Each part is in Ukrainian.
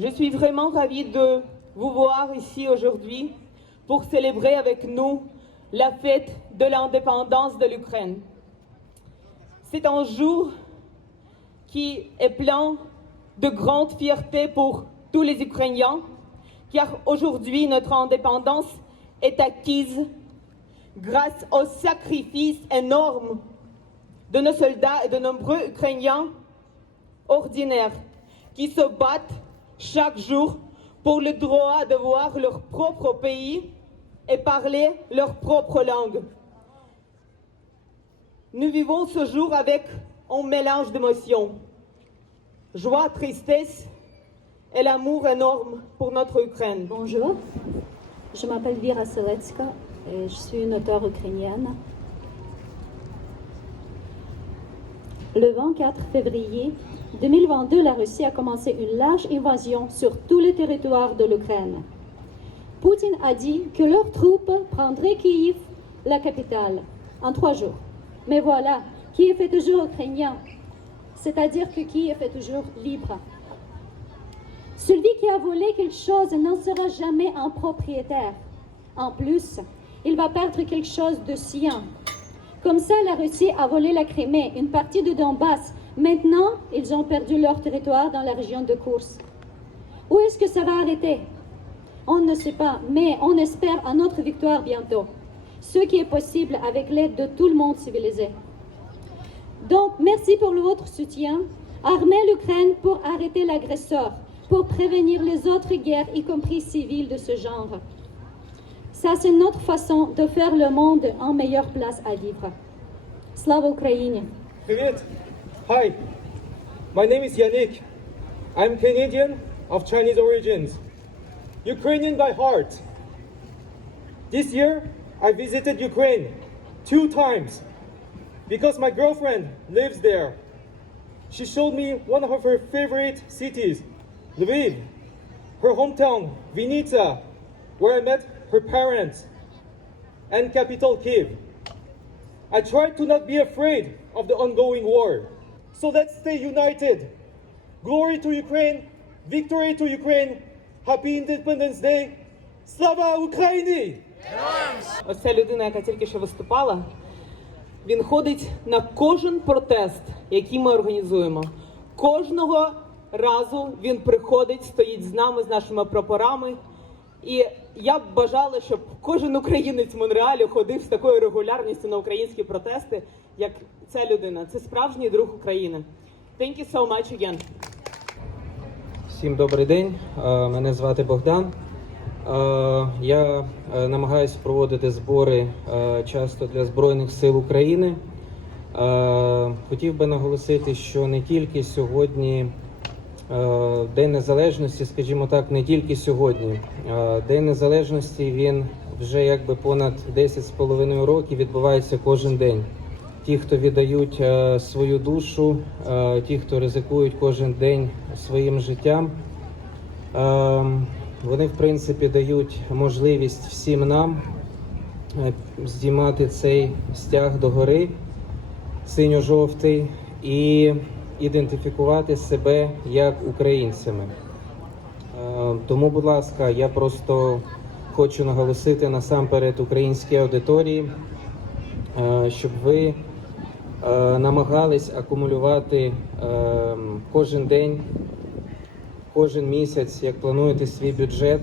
Je suis vraiment ravie de vous voir ici aujourd'hui pour célébrer avec nous la fête de l'indépendance de l'Ukraine. C'est un jour qui est plein de grande fierté pour tous les Ukrainiens, car aujourd'hui notre indépendance est acquise grâce au sacrifice énorme de nos soldats et de nombreux Ukrainiens ordinaires qui se battent chaque jour pour le droit de voir leur propre pays et parler leur propre langue. Nous vivons ce jour avec un mélange d'émotions, joie, tristesse et l'amour énorme pour notre Ukraine. Bonjour, je m'appelle Vira Seletska et je suis une auteure ukrainienne. Le 24 février 2022, la Russie a commencé une large invasion sur tout le territoire de l'Ukraine. Poutine a dit que leurs troupes prendraient Kiev, la capitale, en trois jours. Mais voilà, Kiev est toujours ukrainien, c'est-à-dire que Kiev est toujours libre. Celui qui a volé quelque chose n'en sera jamais un propriétaire. En plus, il va perdre quelque chose de sien. Comme ça, la Russie a volé la Crimée, une partie de Donbass. Maintenant, ils ont perdu leur territoire dans la région de Koursk. Où est-ce que ça va arrêter? On ne sait pas, mais on espère à notre victoire bientôt. Ce qui est possible avec l'aide de tout le monde civilisé. Donc, merci pour votre soutien. Armez l'Ukraine pour arrêter l'agresseur, pour prévenir les autres guerres, y compris civiles de ce genre. Ça, c'est notre façon de faire le monde en meilleure place à vivre. Slava Ukraini! Привет! Hi! My name is Yannick. I'm Canadian of Chinese origins. Ukrainian by heart. This year, I visited Ukraine two times because my girlfriend lives there. She showed me one of her favorite cities, Lviv, her hometown, Vinnytsia, where I met her parents, and capital Kiev. I tried to not be afraid of the ongoing war. So let's stay united. Glory to Ukraine, victory to Ukraine, happy Independence Day. Slava Ukraini! Ось людина, яка тільки що виступала, він ходить на кожен протест, який ми організуємо. Кожного разу він приходить, стоїть з нами, з нашими прапорами. І я б бажала, щоб кожен українець в Монреалі ходив з такою регулярністю на українські протести, як ця людина. Це справжній друг України. Thank you so much again. Всім добрий день. Е, Мене звати Богдан. Е, Я е, намагаюся проводити збори часто для Збройних сил України. Хотів би наголосити, що не тільки сьогодні День Незалежності, скажімо так, не тільки сьогодні. Е, День Незалежності він вже якби понад 10,5 років відбувається кожен день. Ті, хто віддають е, свою душу, е, ті, хто ризикують кожен день своїм життям, е, вони в принципі дають можливість всім нам е, здіймати цей стяг догори синьо-жовтий і ідентифікувати себе як українцями. Е, Тому, будь ласка, я просто хочу наголосити насамперед українській аудиторії, е, щоб ви е, намагались акумулювати кожен день, кожен місяць, як плануєте свій бюджет.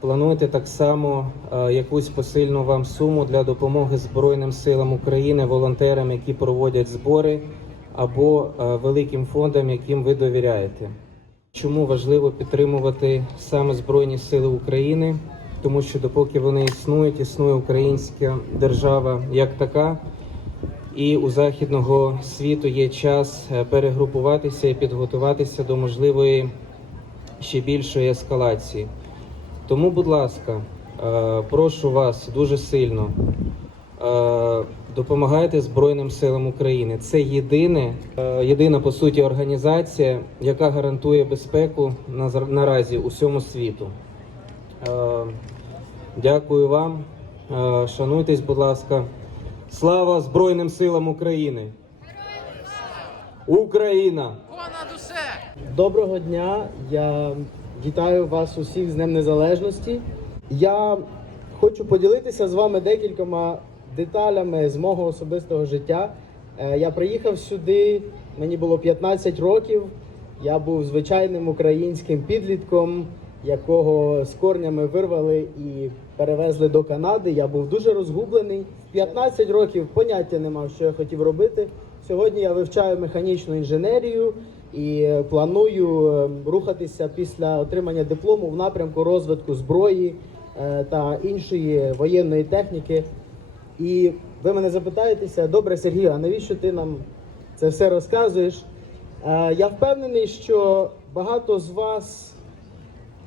Плануйте так само якусь посильну вам суму для допомоги Збройним силам України, волонтерам, які проводять збори, або е, великим фондам, яким ви довіряєте. Чому важливо підтримувати саме Збройні Сили України? Тому що допоки вони існують, існує українська держава як така, і у західного світу є час е, перегрупуватися і підготуватися до можливої ще більшої ескалації. Тому, будь ласка, е, прошу вас дуже сильно. Допомагайте Збройним силам України. Це єдине, е, єдина по суті організація, яка гарантує безпеку наразі усьому світу. Е, Дякую вам. Е, Шануйтесь, будь ласка. Слава Збройним силам України! Україна! Понад усе! Доброго дня! Я вітаю вас усіх з Днем Незалежності. Я хочу поділитися з вами декількома деталями з мого особистого життя. Е, Я приїхав сюди, мені було 15 років. Я був звичайним українським підлітком, якого з корнями вирвали і перевезли до Канади. Я був дуже розгублений. 15 років поняття не мав, що я хотів робити. Сьогодні я вивчаю механічну інженерію і планую е, рухатися після отримання диплому в напрямку розвитку зброї е, та іншої воєнної техніки. І ви мене запитаєтеся, добре, Сергій, а навіщо ти нам це все розказуєш? Е, Я впевнений, що багато з вас,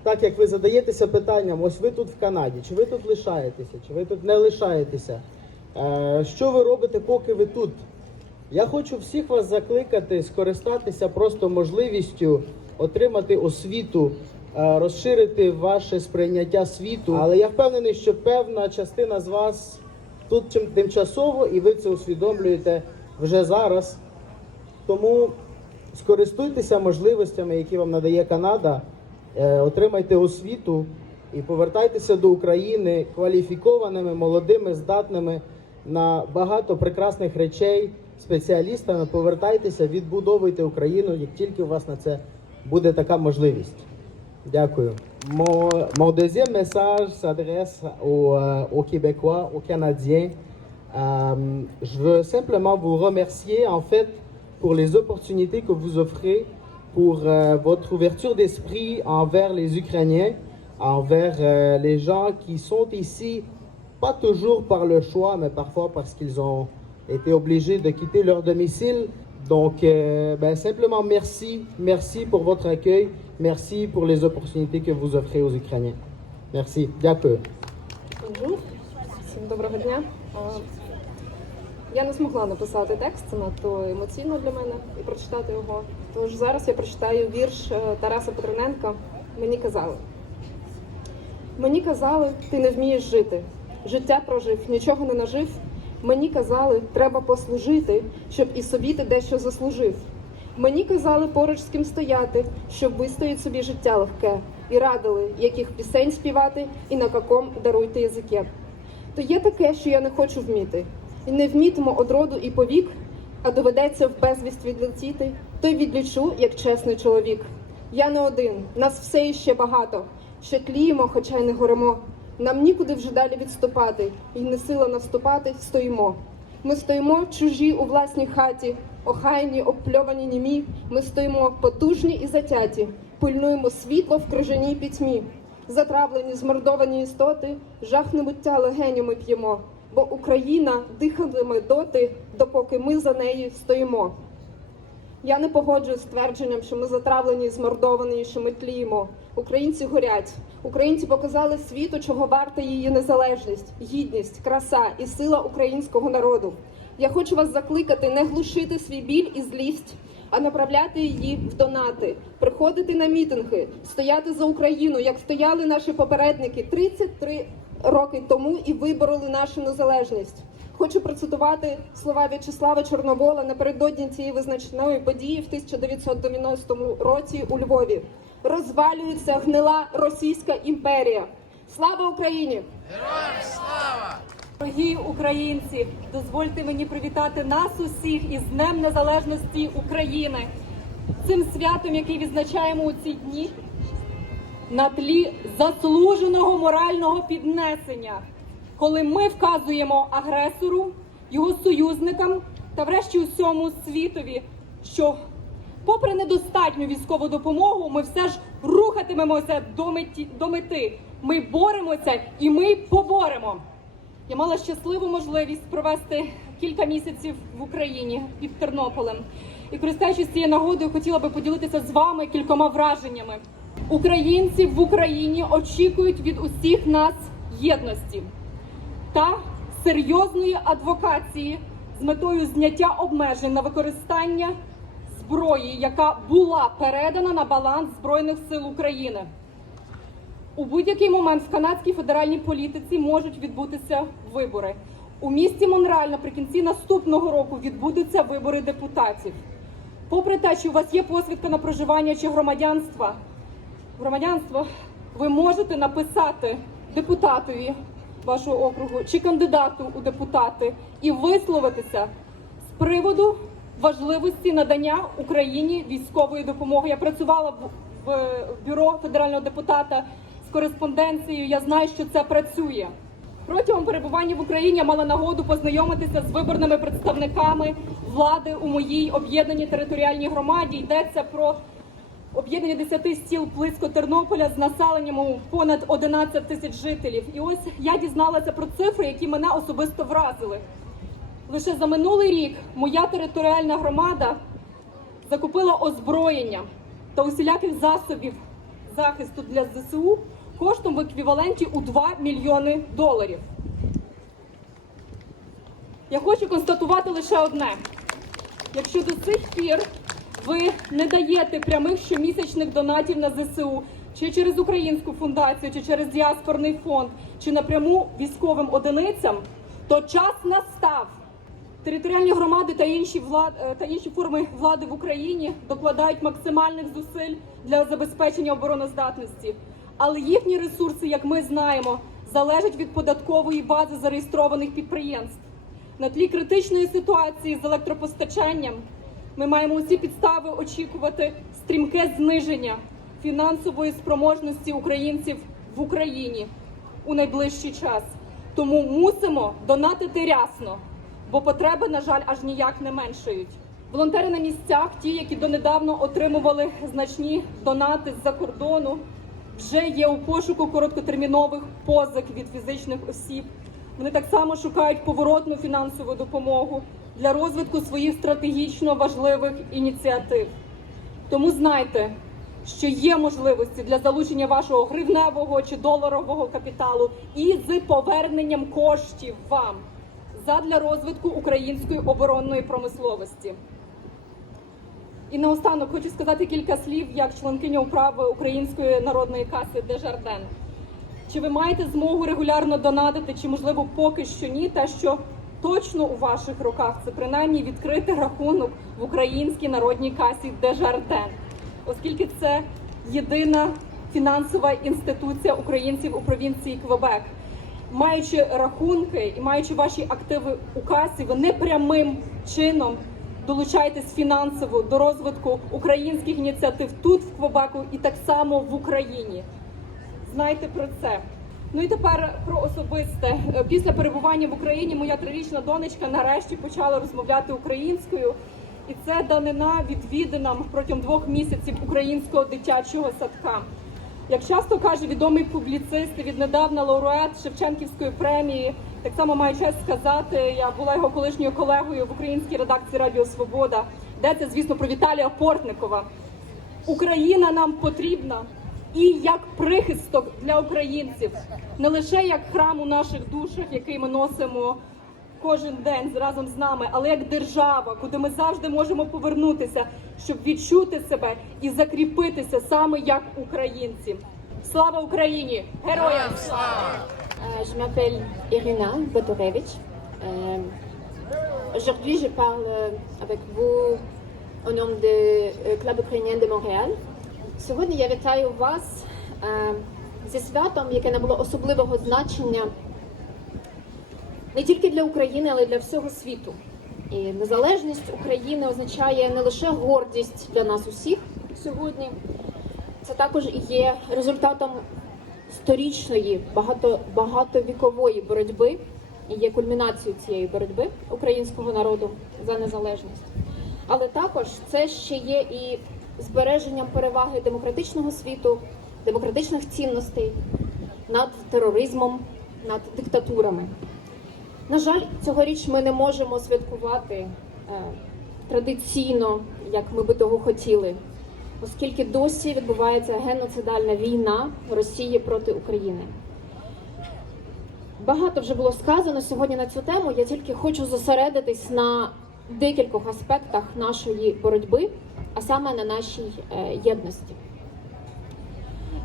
так як ви задаєтеся питанням, ось ви тут в Канаді, чи ви тут лишаєтеся, чи ви тут не лишаєтеся? Е, Що ви робите, поки ви тут? Я хочу всіх вас закликати скористатися просто можливістю отримати освіту, е, розширити ваше сприйняття світу. Але я впевнений, що певна частина з вас тут тимчасово, і ви це усвідомлюєте вже зараз. Тому скористуйтеся можливостями, які вам надає Канада, е, отримайте освіту і повертайтеся до України кваліфікованими, молодими, здатними на багато прекрасних речей, спеціалістами. Повертайтеся, відбудовуйте Україну, як тільки у вас на це буде така можливість. Дякую. Mon, deuxième message s'adresse aux, euh, Québécois, aux Canadiens. Euh, je veux simplement vous remercier en fait pour les opportunités que vous offrez, pour euh, votre ouverture d'esprit envers les Ukrainiens, envers les gens qui sont ici, pas toujours par le choix, mais parfois parce qu'ils ont été obligés de quitter leur domicile. Donc, euh, ben, simplement merci, merci pour votre accueil, merci pour les opportunités que vous offrez aux Ukrainiens. Merci. Дякую. Всім доброго дня. Я не змогла написати текст, це надто емоційно для мене і прочитати його. Тож зараз я прочитаю вірш е, Тараса Петрененка. Мені казали. Мені казали, ти не вмієш жити. Життя прожив, нічого не нажив. Мені казали, треба послужити, щоб і собі ти дещо заслужив. Мені казали поруч з ким стояти, щоб вистоїть собі життя легке, і радили, яких пісень співати і на каком даруйте язике. То є таке, що я не хочу вміти, і не вмітиму одроду і повік, а доведеться в безвість відлетіти, то й відлічу, як чесний чоловік. Я не один, нас все іще багато. Ще тліємо, хоча й не горемо. Нам нікуди вже далі відступати, і не сила наступати, стоїмо. Ми стоїмо чужі у власній хаті, охайні, обпльовані німі. Ми стоїмо потужні і затяті, пильнуємо світло в крижаній пітьмі. Затравлені, змордовані істоти, жах небуття легенями п'ємо, бо Україна дихатиме доти, допоки ми за неї стоїмо. Я не погоджуюсь з твердженням, що ми затравлені змордовані, що ми тліємо. Українці горять. Українці показали світу, чого варта її незалежність, гідність, краса і сила українського народу. Я хочу вас закликати не глушити свій біль і злість, а направляти її в донати, приходити на мітинги, стояти за Україну, як стояли наші попередники 33 роки тому і вибороли нашу незалежність. Хочу процитувати слова В'ячеслава Чорновола напередодні цієї визначної події в 1990 році у Львові. Розвалюється гнила Російська імперія. Слава Україні! Дорогі українці, дозвольте мені привітати нас усіх із Днем Незалежності України, цим святом, який відзначаємо у ці дні, на тлі заслуженого морального піднесення, коли ми вказуємо агресору, його союзникам та, врешті, усьому світові, що, попри недостатню військову допомогу, ми все ж рухатимемося до меті до мети. Ми боремося і ми поборемо. Я мала щасливу можливість провести кілька місяців в Україні під Тернополем. І користуючись цією нагодою, хотіла би поділитися з вами кількома враженнями. Українці в Україні очікують від усіх нас єдності та серйозної адвокації з метою зняття обмежень на використання зброї, яка була передана на баланс Збройних сил України. У будь-який момент в канадській федеральній політиці можуть відбутися вибори. У місті Монреаль наприкінці наступного року відбудуться вибори депутатів. Попри те, що у вас є посвідка на проживання чи громадянство, громадянство, ви можете написати депутатові вашого округу чи кандидату у депутати і висловитися з приводу важливості надання Україні військової допомоги. Я працювала в, бюро федерального депутата з кореспонденцією. Я знаю, що це працює. Протягом перебування в Україні я мала нагоду познайомитися з виборними представниками влади у моїй об'єднаній територіальній громаді. Йдеться про об'єднання 10 стіл близько Тернополя з населенням у понад 11 тисяч жителів. І ось я дізналася про цифри, які мене особисто вразили. Лише за минулий рік моя територіальна громада закупила озброєння та усіляких засобів захисту для ЗСУ коштом в еквіваленті у 2 мільйони доларів. Я хочу констатувати лише одне: якщо до цих пір ви не даєте прямих щомісячних донатів на ЗСУ, чи через українську фундацію, чи через діаспорний фонд, чи напряму військовим одиницям, то час настав. Територіальні громади та інші влад е, та інші форми влади в Україні докладають максимальних зусиль для забезпечення обороноздатності, але їхні ресурси, як ми знаємо, залежать від податкової бази зареєстрованих підприємств. На тлі критичної ситуації з електропостачанням ми маємо усі підстави очікувати стрімке зниження фінансової спроможності українців в Україні у найближчий час. Тому мусимо донатити рясно, бо потреби, на жаль, аж ніяк не меншають. Волонтери на місцях, ті, які донедавно отримували значні донати з-за кордону, вже є у пошуку короткотермінових позик від фізичних осіб. Вони так само шукають поворотну фінансову допомогу для розвитку своїх стратегічно важливих ініціатив. Тому знайте, що є можливості для залучення вашого гривневого чи доларового капіталу і з поверненням коштів вам задля розвитку української оборонної промисловості. І наостанок хочу сказати кілька слів як членкиня управи Української народної каси Дежарден. Чи ви маєте змогу регулярно донатити, чи можливо поки що ні, те, що точно у ваших руках це принаймні відкрити рахунок в українській народній касі Дежарден, оскільки це єдина фінансова інституція українців у провінції Квебек. Маючи рахунки і маючи ваші активи у касі, ви непрямим чином долучаєтесь фінансово до розвитку українських ініціатив тут, в Квебеку, і так само в Україні. Знайте про це. Ну і тепер про особисте. Е, Після перебування в Україні моя трирічна донечка нарешті почала розмовляти українською, і це данина відвідинам протягом двох місяців українського дитячого садка. Як часто каже відомий публіцист і віднедавна лауреат Шевченківської премії, так само маю честь сказати, я була його колишньою колегою в українській редакції Радіо Свобода. Йдеться, звісно, про Віталія Портникова. Україна нам потрібна і як прихисток для українців, не лише як храм у наших душах, який ми носимо кожен день разом з нами, але як держава, куди ми завжди можемо повернутися, щоб відчути себе і закріпитися саме як українці. Слава Україні! Героям слава! Euh, je m'appelle Irina Botorevich. Euh, Aujourd'hui, je parle euh, avec vous au nom du euh, Club ukrainien de Montréal. Сьогодні я вітаю вас е, зі святом, яке набуло особливого значення не тільки для України, але й для всього світу. І незалежність України означає не лише гордість для нас усіх сьогодні, це також і є результатом сторічної, багато, багатовікової боротьби і є кульмінацією цієї боротьби українського народу за незалежність. Але також це ще є і збереженням переваги демократичного світу, демократичних цінностей над тероризмом, над диктатурами. На жаль, цьогоріч ми не можемо святкувати е, традиційно, як ми би того хотіли, оскільки досі відбувається геноцидальна війна Росії проти України. Багато вже було сказано сьогодні на цю тему. Я тільки хочу зосередитись на декількох аспектах нашої боротьби, а саме на нашій е, єдності.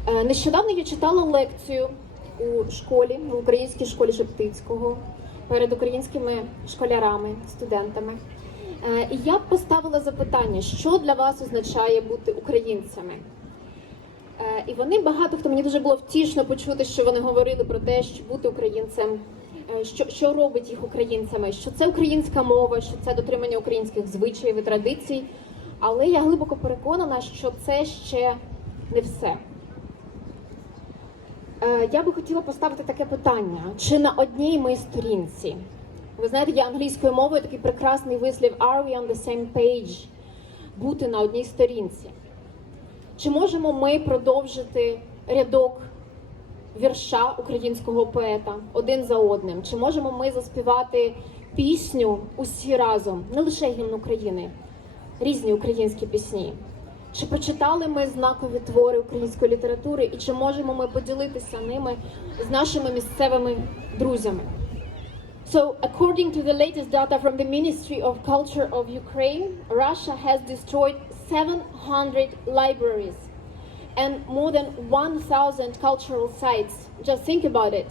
Е, Нещодавно я читала лекцію у школі, в українській школі Шептицького, перед українськими школярами, студентами. Е, І я поставила запитання, що для вас означає бути українцями? І вони багато хто мені дуже було втішно почути, що вони говорили про те, що бути українцем, що, що робить їх українцями, що це українська мова, що це дотримання українських звичаїв і традицій. Але я глибоко переконана, що це ще не все. Е, Я би хотіла поставити таке питання: чи на одній ми сторінці? Ви знаєте, є англійською мовою такий прекрасний вислів Are we on the same page? Бути на одній сторінці. Чи можемо ми продовжити рядок вірша українського поета один за одним? Чи можемо ми заспівати пісню усі разом, не лише гімн України, різні українські пісні? Чи прочитали ми знакові твори української літератури і чи можемо ми поділитися ними з нашими місцевими друзями? So, according to the latest data from the Ministry of Culture of Ukraine, Russia has destroyed 700 libraries and more than 1,000 cultural sites. Just think about it.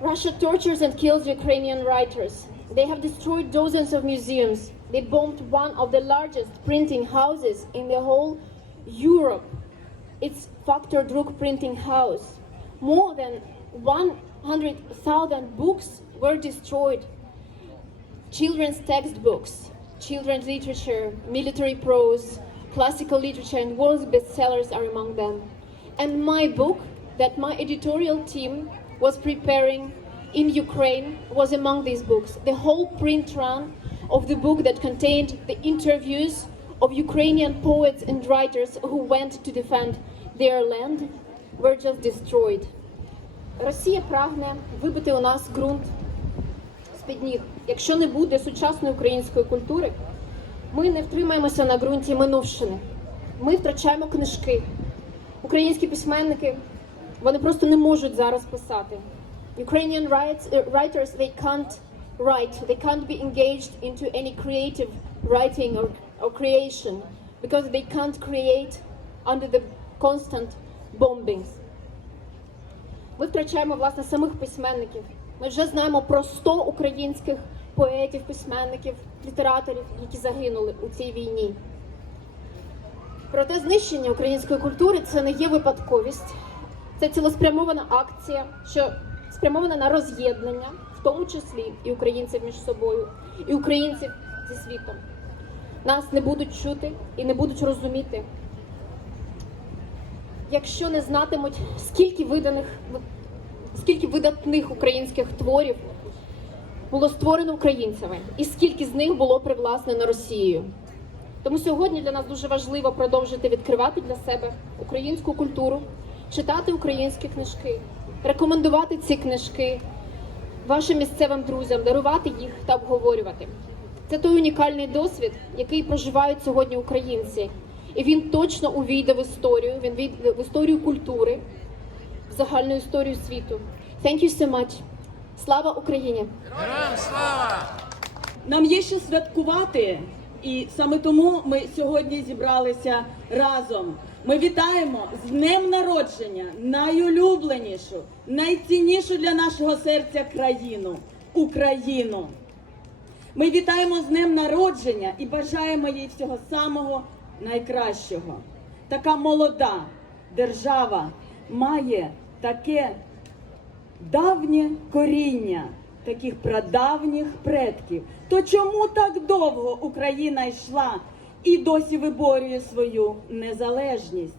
Russia tortures and kills Ukrainian writers. They have destroyed dozens of museums. They bombed one of the largest printing houses in the whole Europe. It's Factor Druk Printing House. More than 100,000 books were destroyed. Children's textbooks, children's literature, military prose, classical literature, and world bestsellers are among them. And my book, that my editorial team was preparing in Ukraine, was among these books. The whole print run of the book that contained the interviews of Ukrainian poets and writers who went to defend their land were just destroyed. Росія прагне вибити у нас ґрунт з-під ніг. Якщо не буде сучасної української культури, ми не втримаємося на ґрунті минувщини. Ми втрачаємо книжки. Українські письменники вони просто не можуть зараз писати. Ukrainian writes, uh, writers they can't write, they can't be engaged into any creative writing or, or creation because they can't create under the constant bombings. Ми втрачаємо власне самих письменників. Ми вже знаємо про 100 українських поетів, письменників, літераторів, які загинули у цій війні. Проте знищення української культури це не є випадковість, це цілеспрямована акція, що спрямована на роз'єднання, в тому числі і українців між собою, і українців зі світом. Нас не будуть чути і не будуть розуміти, якщо не знатимуть, скільки виданих, скільки видатних українських творів було створено українцями, і скільки з них було привласнено Росією. Тому сьогодні для нас дуже важливо продовжити відкривати для себе українську культуру, читати українські книжки, рекомендувати ці книжки вашим місцевим друзям, дарувати їх та обговорювати. Це той унікальний досвід, який проживають сьогодні українці, і він точно увійде в історію. Він війде в історію культури, в загальну історію світу. Thank you so much. Слава Україні! Нам є що святкувати, і саме тому ми сьогодні зібралися разом. Ми вітаємо з днем народження найулюбленішу, найціннішу для нашого серця країну Україну. Ми вітаємо з днем народження і бажаємо їй всього самого найкращого. Така молода держава має таке давнє коріння таких прадавніх предків. То чому так довго Україна йшла і досі виборює свою незалежність?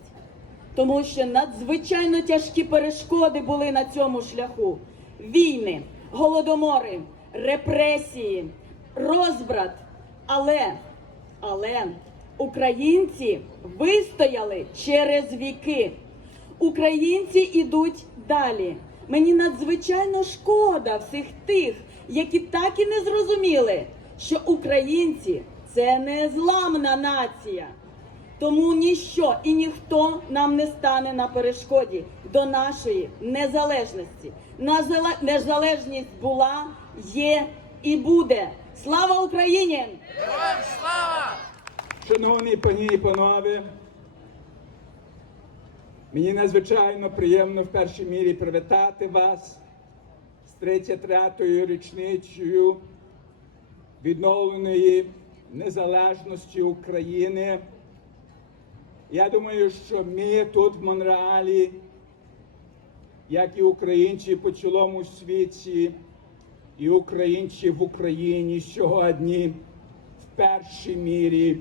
Тому що надзвичайно тяжкі перешкоди були на цьому шляху: війни, голодомори, репресії, розбрат. Але, але українці вистояли через віки. Українці ідуть далі. Мені надзвичайно шкода всіх тих, які так і не зрозуміли, що українці це не зламна нація. Тому ніщо і ніхто нам не стане на перешкоді до нашої незалежності. Незалежність була, є і буде. Слава Україні! Шановні пані і панове, мені надзвичайно приємно в першій мірі привітати вас з 33-ю річницею відновленої незалежності України. Я думаю, що ми тут в Монреалі, як і українці по цілому світі, і українці в Україні сьогодні в першій мірі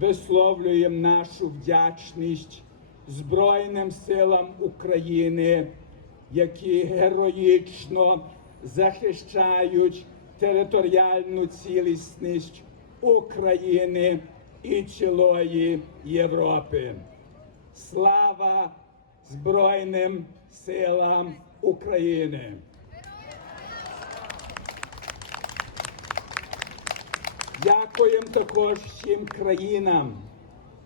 висловлюємо нашу вдячність Збройним силам України, які героїчно захищають територіальну цілісність України і цілої Європи. Слава Збройним силам України! Дякуємо також всім країнам,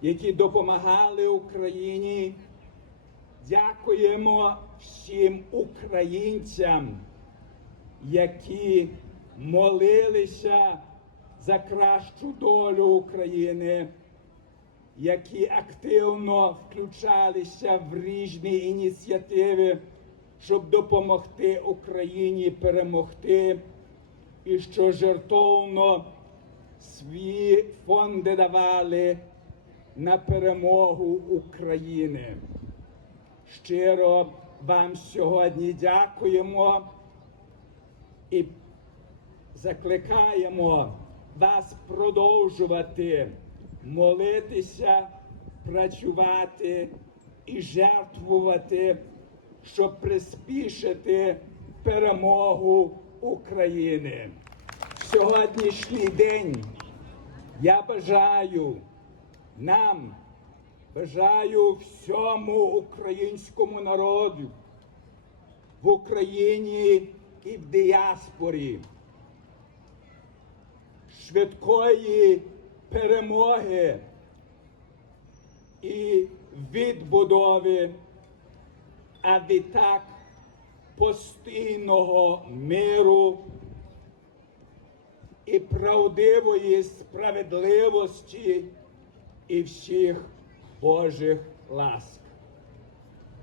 які допомагали Україні. Дякуємо всім українцям, які молилися за кращу долю України, які активно включалися в різні ініціативи, щоб допомогти Україні перемогти, і що жертовно свої фонди давали на перемогу України. Щиро вам сьогодні дякуємо і закликаємо вас продовжувати молитися, працювати і жертвувати, щоб приспішити перемогу України. В сьогоднішній день я бажаю нам, бажаю всьому українському народу в Україні і в діаспорі швидкої перемоги і відбудови, а відтак постійного миру і правдивої справедливості і всіх Божих ласк.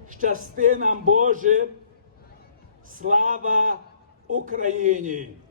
Щасти нам Боже, слава Україні!